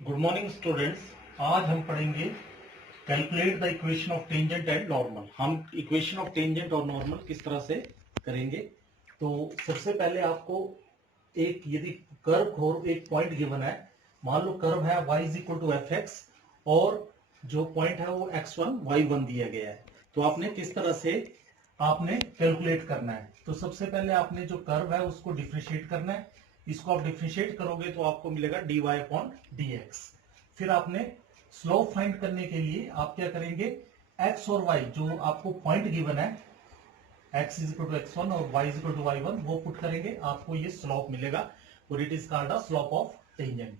Good morning students. आज हम पढ़ेंगे calculate the equation of tangent and normal. हम इक्वेशन ऑफ टेंजेंट और नॉर्मल किस तरह से करेंगे। तो सबसे पहले आपको एक यदि कर्व और एक पॉइंट गिवन है, मान लो कर्व है y is equal to f x और जो पॉइंट है वो x1 y1 दिया गया है, तो आपने किस तरह से आपने कैलकुलेट करना है। तो सबसे पहले आपने जो कर्व है उसको डिफरेंशिएट करना है। इसको आप डिफरेंशिएट करोगे तो आपको मिलेगा dy अपॉन dx। फिर आपने स्लोप फाइंड करने के लिए आप क्या करेंगे, x और y जो आपको पॉइंट गिवन है x is equal to x1 और y is equal to y1 वो पुट करेंगे, आपको ये स्लोप मिलेगा और it is called a slope of tangent.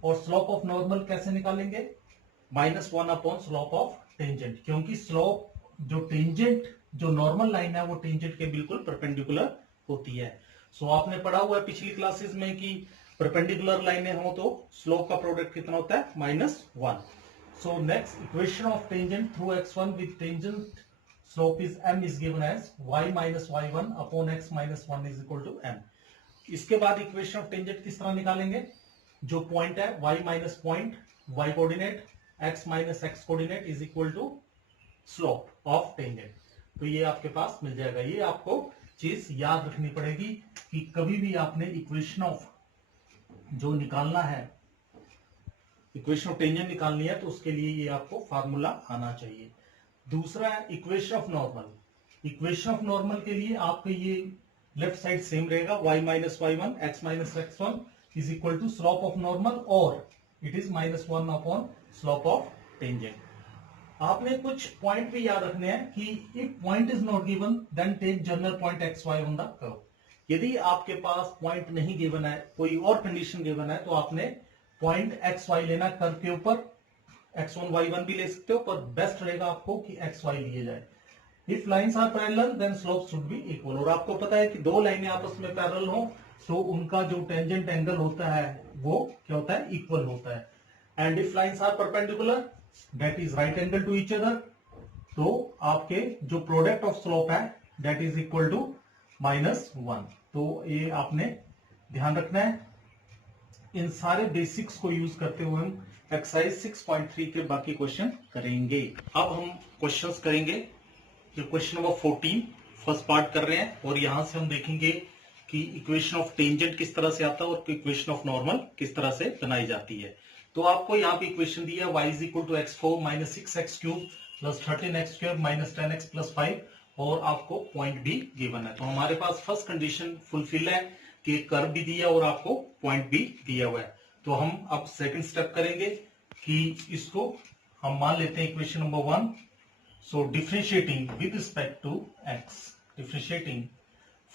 और स्लोप ऑफ नॉर्मल कैसे निकालेंगे, -1 अपॉन स्लोप ऑफ टेंजेंट, क्योंकि स्लोप जो टेंजेंट जो नॉर्मल लाइन है वो टेंजेंट के बिल्कुल परपेंडिकुलर होती है। सो आपने पढ़ा हुआ है पिछली क्लासेस में कि परपेंडिकुलर लाइनें हो तो स्लोप का प्रोडक्ट कितना होता है, -1। So next equation of tangent through x1 with tangent slope is m is given as y minus y1 upon x minus 1 is equal to m। इसके बाद इक्वेशन ऑफ टेंजेंट किस तरह निकालेंगे, जो पॉइंट है y minus point y coordinate x minus x coordinate is equal to slope of tangent. तो ये आपके पास मिल जाएगा। ये आपको चीज याद रखनी पड़ेगी कि कभी भी आपने इक्वेशन ऑफ जो निकालना है, इक्वेशन ऑफ टेंजेंट निकालनी है, तो उसके लिए ये आपको फार्मूला आना चाहिए। दूसरा है equation of normal. Equation of normal के लिए आपका ये लेफ्ट साइड सेम रहेगा, y minus y1 x minus x1 is equal to slope of normal और it is -1 upon slope of tangent. आपने कुछ पॉइंट भी याद रखने हैं कि if point is not given then take general point x y on the curve. यदि आपके पास पॉइंट नहीं गिवन है, कोई और कंडीशन गिवन है, तो आपने पॉइंट एक्स वाई लेना कर्व के ऊपर। x1 y1 भी ले सकते हो, पर बेस्ट रहेगा आपको कि x y लिए जाए। If lines are parallel then slope should be equal. और आपको पता है कि दो लाइनें आपस में पैरेलल हो तो उनका जो टेंजेंट एंगल होता है वो क्या होता है, इक्वल होता है। And if lines are perpendicular that is right angle to each other, तो आपके जो प्रोडक्ट ऑफ स्लोप है दैट इज इक्वल टू -1। तो ये आपने ध्यान रखना है। इन सारे बेसिक्स को यूज करते हुए हम एक्सरसाइज 6.3 के बाकी क्वेश्चन करेंगे। अब हम क्वेश्चंस करेंगे, जो क्वेश्चन नंबर 14 फर्स्ट पार्ट कर रहे हैं, और यहां से हम देखेंगे कि इक्वेशन ऑफ टेंजेंट किस तरह से आता है और इक्वेशन ऑफ नॉर्मल किस तरह से बनाई जाती है। तो आपको यहाँ पे इक्वेशन दिया है y is equal to x4 minus 6x cube plus 13x square minus 10x plus 5, और आपको पॉइंट भी गिवन है। तो हमारे पास फर्स्ट कंडीशन फुलफिल है कि कर्व भी दिया और आपको पॉइंट भी दिया हुआ है। तो हम अब सेकंड स्टेप करेंगे कि इसको हम मान लेते हैं equation number 1। So differentiating with respect to x, differentiating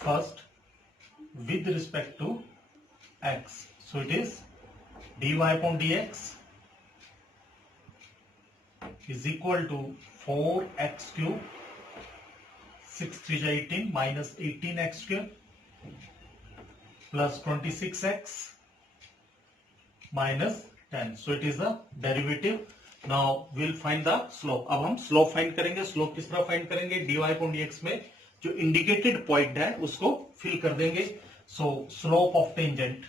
first with respect to x, so it is dy upon dx is equal to 4x cube 6 3 18 minus 18x cube plus 26x minus 10, so it is the derivative. Now we'll find the slope। अब हम slope find करेंगे। Slope किस तरह find करेंगे, dy upon dx में जो indicated point है उसको फिल कर देंगे। So slope of tangent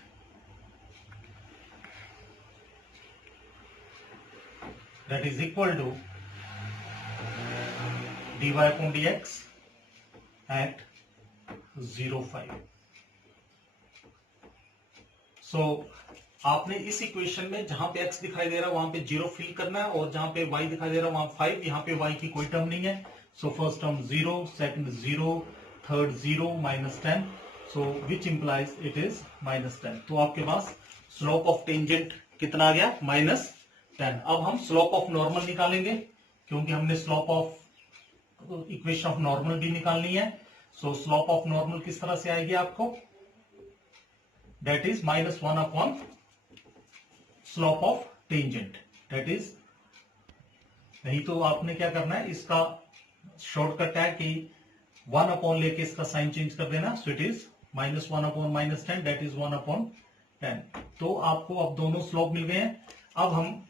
that is equal to dy upon dx at 0.5। सो आपने इस इक्वेशन में जहां पे x दिखाई दे रहा है वहां पे 0 फिल करना है, और जहां पे y दिखाई दे रहा है वहां 5। यहाँ पे y की कोई टर्म नहीं है। So first term 0, second 0, third 0 minus 10, so which implies it is -10। तो आपके पास स्लोप ऑफ टेंजेंट कितना आ गया, -10। अब हम स्लोप ऑफ नॉर्मल निकालेंगे, क्योंकि हमने slope of equation of normal भी निकालनी है। सो स्लोप ऑफ नॉर्मल किस तरह से आएगी आपको, that is -1 upon slope of tangent, that is. नहीं तो आपने क्या करना है, इसका शॉर्टकट है कि 1 अपॉन लेके इसका साइन चेंज कर देना। So it is -1 upon -10 that is 1 upon 10। तो आपको अब दोनों स्लोप मिल गए हैं। अब हम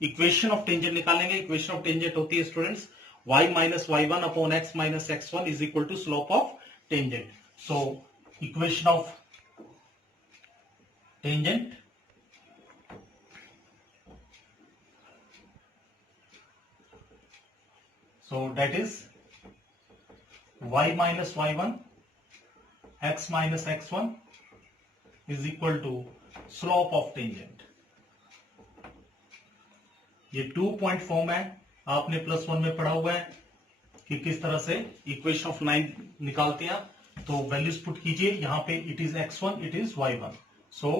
इक्वेशन ऑफ टेंजेंट निकालेंगे। इक्वेशन ऑफ टेंजेंट होती है students y minus y1 upon x minus x1 is equal to slope of tangent. So equation of tangent So that is y minus y1 x minus x1 is equal to slope of tangent. ये 2 point form है, आपने +1 में पढ़ा हुआ है कि किस तरह से इक्वेशन ऑफ 9 निकालते हैं. तो वैल्यूज पुट कीजिए यहां पे. It is x1, it is y1. So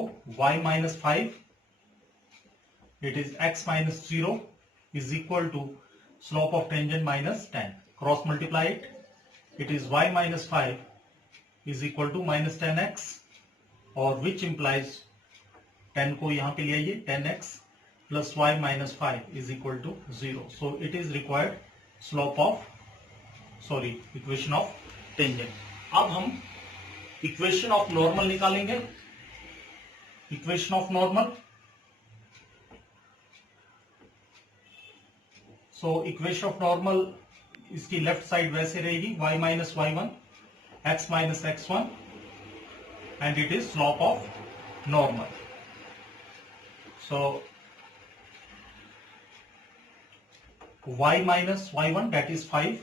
y minus 5, it is x minus 0 is equal to slope of tangent minus 10. Cross multiply it. It is y minus 5 is equal to minus 10x, और which implies 10 को यहां पे ले आइए, 10x plus y minus 5 is equal to 0. So it is required equation of tangent. अब हम equation of normal निकालेंगे. Equation of normal. So equation of normal इसकी लेफ्ट साइड वैसे रहेगी, y minus y1 x minus x1 and it is slope of normal. So y minus y1 that is 5,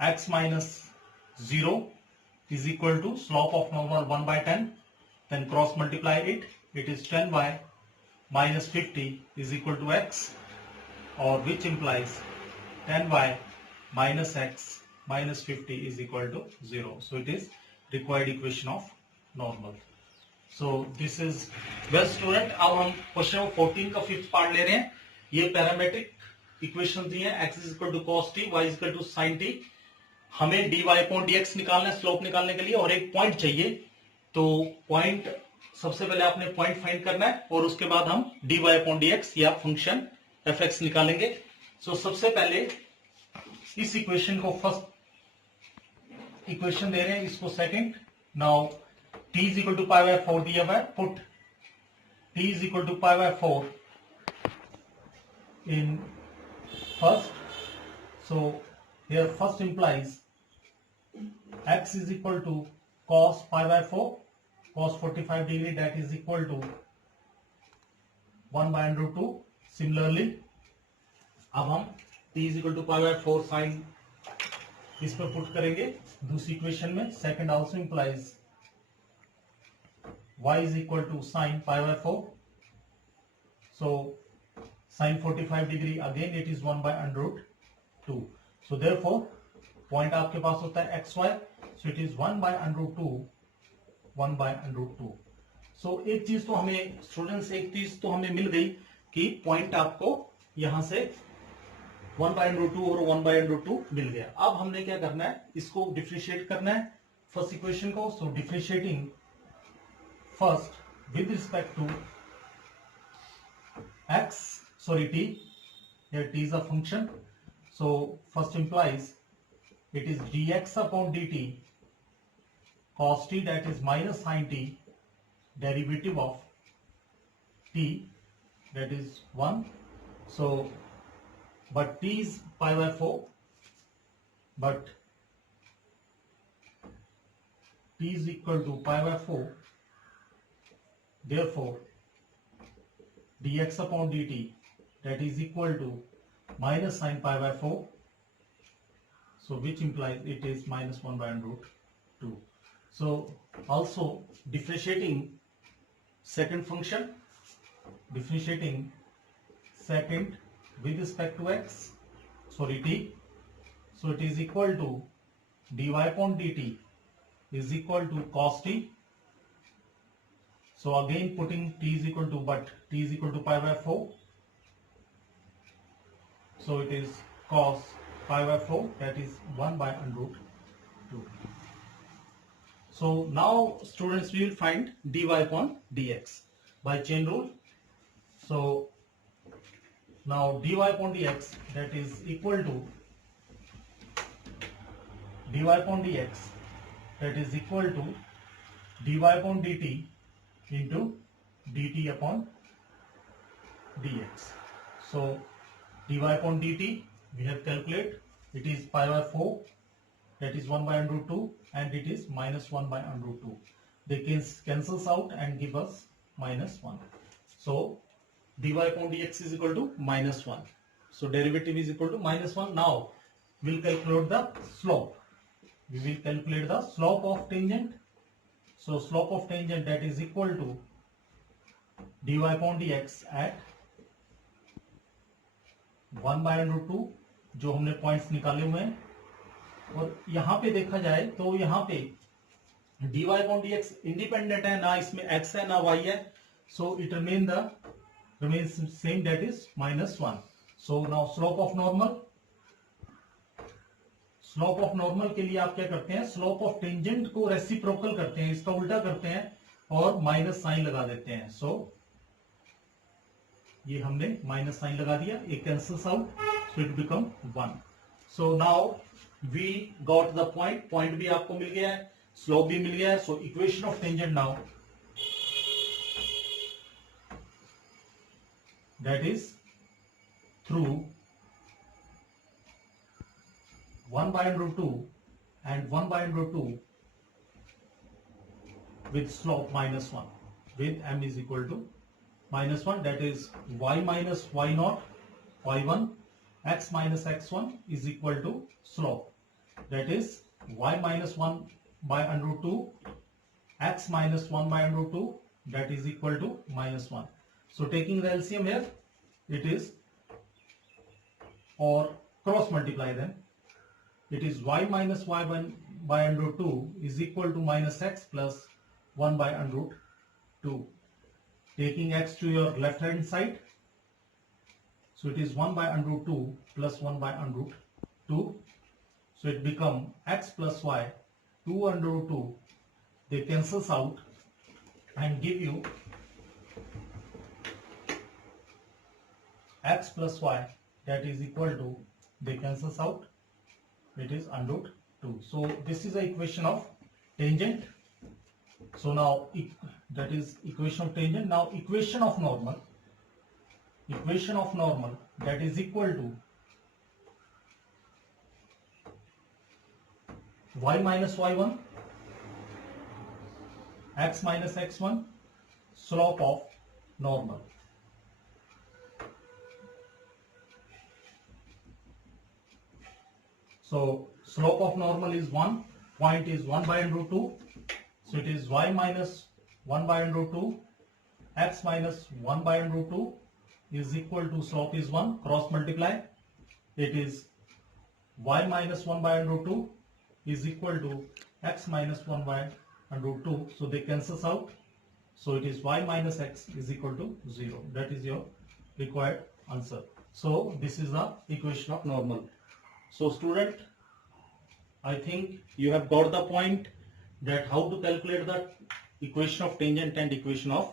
x minus 0 is equal to slope of normal 1 by 10, then cross multiply it. It is 10y minus 50 is equal to x, or which implies 10y minus x minus 50 is equal to 0. So it is required equation of normal. So this is well student. अब हम question number 14 का 5th part ले रहे हैं. ये parametric equation दी है, x is equal to cos t, y is equal to sin t. हमें dy upon dx निकालना है स्लोप निकालने के लिए, और एक पॉइंट चाहिए. तो पॉइंट सबसे पहले आपने पॉइंट फाइंड करना है, और उसके बाद हम dy upon dx या फंक्शन fx निकालेंगे. सो सबसे पहले इस इक्वेशन को फर्स्ट इक्वेशन दे रहे हैं, इसको second. Now t is equal to pi by 4 दिया हुआ है. Put t is equal to pi by 4 in first. So here first implies x is equal to cos pi by 4, cos 45 degree, that is equal to 1 by under 2. Similarly अब हम t is equal to pi by 4 sin इस पर put करेंगे दूसरी equation में. Second also implies y is equal to sin pi by 4. So sin 45 degree, again it is 1 by under root 2. So therefore point आपके पास होता है xy. So it is 1 by under root 2, 1 by under root 2. So एक चीज तो हमें students, एक चीज तो हमें मिल गई कि पॉइंट आपको यहां से 1 by under root 2 और 1 by under root 2 मिल गया. अब हमने क्या करना है, इसको डिफरेंशिएट करना है फर्स्ट इक्वेशन को. So differentiating first with respect to x, t, here t is a function. So first implies it is dx upon dt cos t, that is minus sin t, derivative of t, that is 1. So but t is pi by 4, but t is equal to pi by 4, therefore dx upon dt, that is equal to minus sin pi by 4. So which implies it is minus 1 by under root 2. So also differentiating second function, differentiating second with respect to x, t. So it is equal to dy upon dt is equal to cos t. So again putting t is equal to, but t is equal to pi by 4. So it is cos pi by 4, that is 1 by under root 2. So now students, we will find dy upon dx by chain rule. So now dy upon dx, that is equal to dy upon dx, that is equal to dy upon dt into dt upon dx. So dy upon dt we have calculated, it is pi by 4, that is 1 by under root 2, and it is minus 1 by under root 2. They cancels out and give us minus 1. So dy upon dx is equal to minus 1. So derivative is equal to -1. Now we'll calculate the slope. We will calculate the slope of tangent. So slope of tangent, that is equal to dy upon dx at 1/√2, जो हमने points निकाले हुए हैं. और यहां पे देखा जाए तो यहां पे dy upon dx इंडिपेंडेंट है, ना इसमें x है ना y है. So it remains same, that is -1. So now slope of normal. Slope of normal के लिए आप क्या करते हैं, स्लोप ऑफ टेंजेंट को रेसिप्रोकल करते हैं, इसका उल्टा करते हैं और माइनस साइन लगा देते हैं. सो ये हमने माइनस साइन लगा दिया, एक cancels out, so it become 1. So now we got the point भी आपको मिल गया है, स्लोप भी मिल गया है. सो equation of tangent now, that is through 1/√2 and 1/√2 with slope -1, with m is equal to -1, that is y minus y0 y1 x minus x1 is equal to slope, that is y minus 1/√2 x minus 1/√2, that is equal to -1. So taking the LCM here, it is, or cross multiply them, it is y minus y1/√2 is equal to minus x plus 1/√2. Taking x to your left hand side, so it is 1/√2 plus 1/√2. So it become x plus y 2/√2. They cancels out and give you x plus y, that is equal to, they cancels out, it is √2. So this is the equation of tangent. So now that is equation of tangent. Now equation of normal, that is equal to y minus y1 x minus x1 slope of normal. So slope of normal is 1, point is 1/√2, so it is y minus 1/√2 x minus 1/√2 is equal to, slope is 1, cross multiply, it is y minus 1/√2 is equal to x minus 1/√2, so they cancels out, so it is y minus x is equal to 0. That is your required answer. So this is the equation of normal. So student, I think you have got the point that how to calculate the equation of tangent and equation of